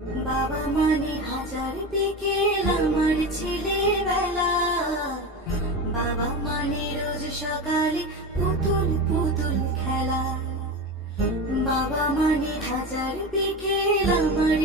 বাবা মানে হাজার বিকেল আমার ছেলেবেলা, বাবা মানে রোজ সকালে পুতুল পুতুল খেলা। বাবা মানে হাজার বিকেল আমার